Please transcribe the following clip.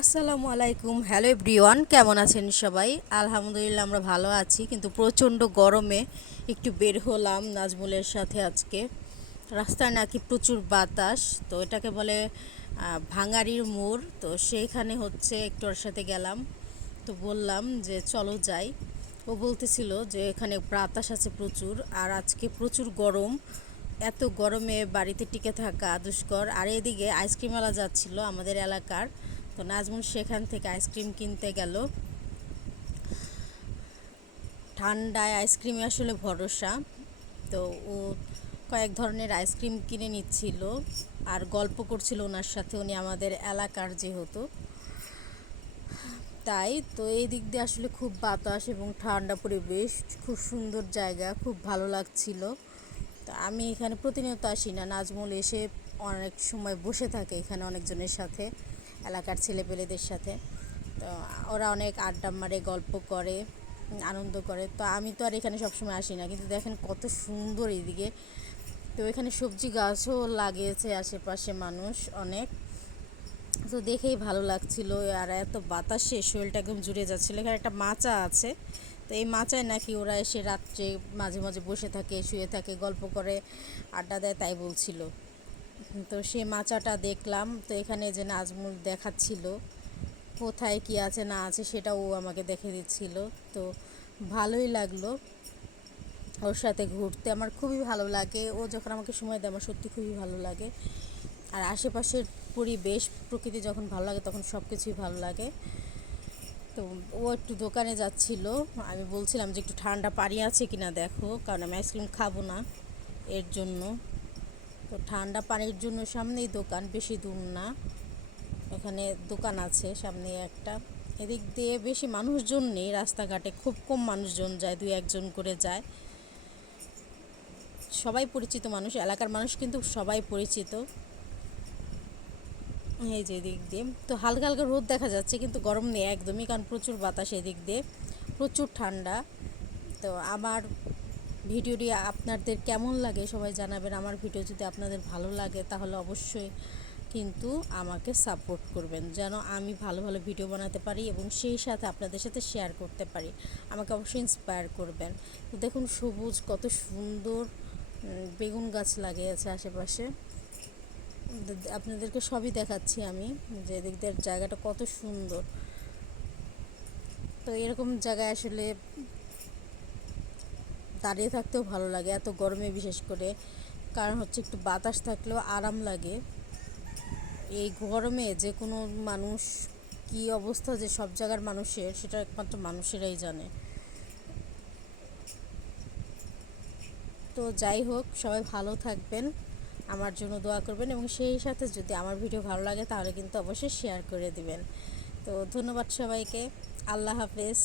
আসসালামু আলাইকুম, hello everyone, কেমন আছেন সবাই? আলহামদুলিল্লাহ আমরা ভালো আছি, কিন্তু প্রচণ্ড গরমে একটু বের হলাম নাজমুলের সাথে আজকে। রাস্তায় নাকি প্রচুর বাতাস, তো এটাকে বলে ভাঙাড়ির মোড়। তো সেইখানে হচ্ছে একটু ওর সাথে গেলাম, তো বললাম যে চলো যাই। ও বলতেছিল যে এখানে বাতাস আছে প্রচুর, আর আজকে প্রচুর গরম। এত গরমে বাড়িতে টিকে থাকা দুষ্কর। আর এদিকে আইসক্রিমওয়ালা যাচ্ছিল আমাদের এলাকার, তো নাজমুল সেখান থেকে আইসক্রিম কিনতে গেল। ঠান্ডায় আইসক্রিমে আসলে ভরসা। তো ও কয়েক ধরনের আইসক্রিম কিনে নিচ্ছিল আর গল্প করছিল ওনার সাথে, উনি আমাদের এলাকার যেহেতু, তাই তো এই দিক দিয়ে আসলে খুব বাতাস এবং ঠান্ডা পরিবেশ, খুব সুন্দর জায়গা, খুব ভালো লাগছিল। তো আমি এখানে প্রতিনিয়ত আসি না, নাজমুল এসে অনেক সময় বসে থাকে এখানে অনেকজনের সাথে, এলাকার ছেলেপেলেদের সাথে। তো ওরা অনেক আড্ডা মারে, গল্প করে, আনন্দ করে। তো আমি তো আর এখানে সবসময় আসি না, কিন্তু দেখেন কত সুন্দর এইদিকে। তো এখানে সবজি গাছও লাগিয়েছে আশেপাশে মানুষ অনেক, তো দেখেই ভালো লাগছিল। আর এত বাতাসে শরীরটা একদম জুড়ে যাচ্ছিলো। এখানে একটা মাচা আছে, তো এই মাচায় নাকি ওরা এসে রাত্রে মাঝে মাঝে বসে থাকে, শুয়ে থাকে, গল্প করে, আড্ডা দেয়, তাই বলছিল। তো সেই মাচাটা দেখলাম। তো এখানে যে নাজমুল দেখাচ্ছিল কোথায় কি আছে না আছে, সেটা ও আমাকে দেখে দিচ্ছিল। তো ভালোই লাগলো ওর সাথে ঘুরতে, আমার খুবই ভালো লাগে। ও যখন আমাকে সময় দেয় আমার সত্যি খুবই ভালো লাগে। আর আশেপাশের পরিবেশ, প্রকৃতি যখন ভালো লাগে তখন সব কিছুই ভালো লাগে। তো ও একটু দোকানে যাচ্ছিল, আমি বলছিলাম যে একটু ঠান্ডা পানি আছে কিনা দেখো, কারণ আমি আইসক্রিম খাবো না এর জন্য। তো ঠান্ডা পানির জন্য সামনেই দোকান, বেশি দূর না, এখানে দোকান আছে সামনে একটা। এদিক দিয়ে বেশি মানুষজন নেই, রাস্তাঘাটে খুব কম মানুষজন যায়, দুই একজন করে যায়। সবাই পরিচিত মানুষ, এলাকার মানুষ কিন্তু সবাই পরিচিত। এই যে এদিক দিয়ে তো হালকা হালকা রোদ দেখা যাচ্ছে, কিন্তু গরম নেই একদমই, কারণ প্রচুর বাতাস এদিক দিয়ে, প্রচুর ঠান্ডা। তো আমার ভিডিওটি আপনাদের কেমন লাগে সবাই জানাবেন। আমার ভিডিও যদি আপনাদের ভালো লাগে তাহলে অবশ্যই কিন্তু আমাকে সাপোর্ট করবেন, যেন আমি ভালো ভালো ভিডিও বানাতে পারি এবং সেই সাথে আপনাদের সাথে শেয়ার করতে পারি। আমাকে অবশ্যই ইন্সপায়ার করবেন। তো দেখুন সবুজ কত সুন্দর, বেগুন গাছ লাগিয়েছে আশেপাশে, আপনাদেরকে সবই দেখাচ্ছি আমি, যে এদিক দিয়ে জায়গাটা কত সুন্দর। তো এরকম জায়গায় আসলে দাঁড়িয়ে থাকতেও ভালো লাগে এত গরমে, বিশেষ করে কারণ হচ্ছে একটু বাতাস থাকলেও আরাম লাগে। এই গরমে যে কোনো মানুষ কি অবস্থা যে সব জায়গার মানুষের, সেটা একমাত্র মানুষেরাই জানে। তো যাই হোক, সবাই ভালো থাকবেন, আমার জন্য দোয়া করবেন, এবং সেই সাথে যদি আমার ভিডিও ভালো লাগে তাহলে কিন্তু অবশ্যই শেয়ার করে দিবেন। তো ধন্যবাদ সবাইকে, আল্লাহ হাফেজ।